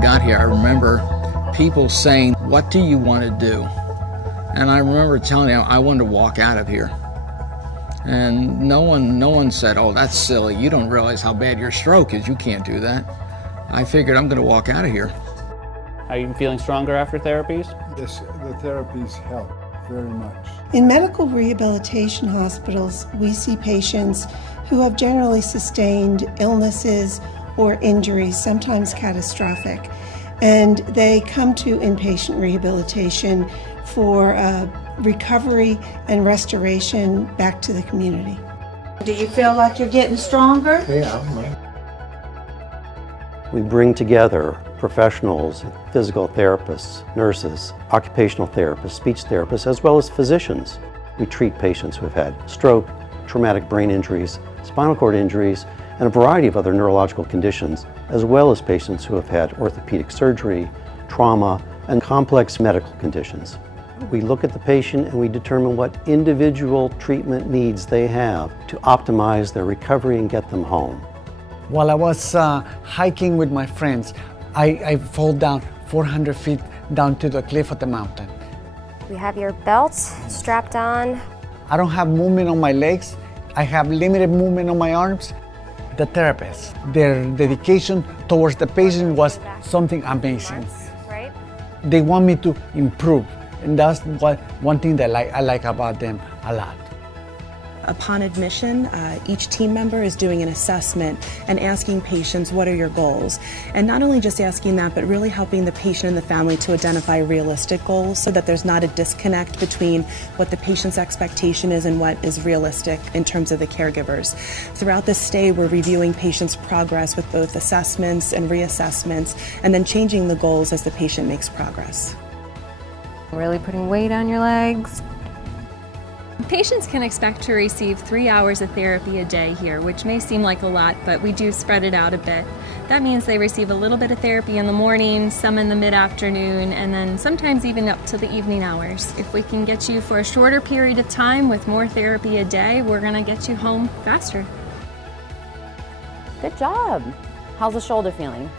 got here, I remember people saying, "What do you want to do?" And I remember telling them I wanted to walk out of here. And no one said, "Oh, that's silly. You don't realize how bad your stroke is. You can't do that." I figured I'm going to walk out of here. Are you feeling stronger after therapies? Yes, the therapies help very much. In medical rehabilitation hospitals, we see patients who have generally sustained illnesses or injuries, sometimes catastrophic, and they come to inpatient rehabilitation for recovery and restoration back to the community. Do you feel like you're getting stronger? Yeah. We bring together professionals, physical therapists, nurses, occupational therapists, speech therapists, as well as physicians. We treat patients who have had stroke, traumatic brain injuries, spinal cord injuries, and a variety of other neurological conditions, as well as patients who have had orthopedic surgery, trauma, and complex medical conditions. We look at the patient and we determine what individual treatment needs they have to optimize their recovery and get them home. While I was hiking with my friends, I fall down 400 feet down to the cliff of the mountain. We have your belt strapped on. I don't have movement on my legs. I have limited movement on my arms. The therapists, their dedication towards the patient was something amazing. Right? They want me to improve, and that's one thing that I like about them a lot. Upon admission, each team member is doing an assessment and asking patients, what are your goals? And not only just asking that, but really helping the patient and the family to identify realistic goals so that there's not a disconnect between what the patient's expectation is and what is realistic in terms of the caregivers. Throughout this stay, we're reviewing patients' progress with both assessments and reassessments, and then changing the goals as the patient makes progress. Really putting weight on your legs. Patients can expect to receive 3 hours of therapy a day here, which may seem like a lot, but we do spread it out a bit. That means they receive a little bit of therapy in the morning, some in the mid-afternoon, and then sometimes even up to the evening hours. If we can get you for a shorter period of time with more therapy a day, we're going to get you home faster. Good job. How's the shoulder feeling?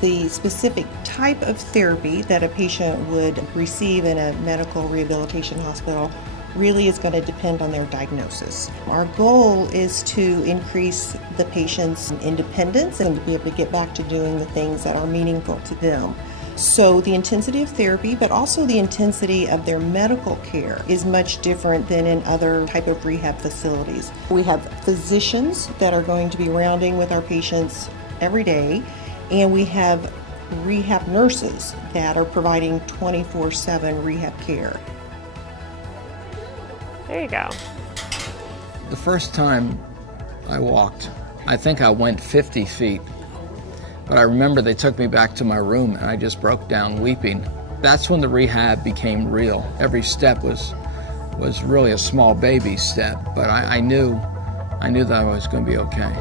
The specific type of therapy that a patient would receive in a medical rehabilitation hospital really is going to depend on their diagnosis. Our goal is to increase the patient's independence and to be able to get back to doing the things that are meaningful to them. So the intensity of therapy, but also the intensity of their medical care is much different than in other type of rehab facilities. We have physicians that are going to be rounding with our patients every day, and we have rehab nurses that are providing 24/7 rehab care. There you go. The first time I walked, I think I went 50 feet. But I remember they took me back to my room and I just broke down weeping. That's when the rehab became real. Every step was really a small baby step, but I knew that I was going to be okay.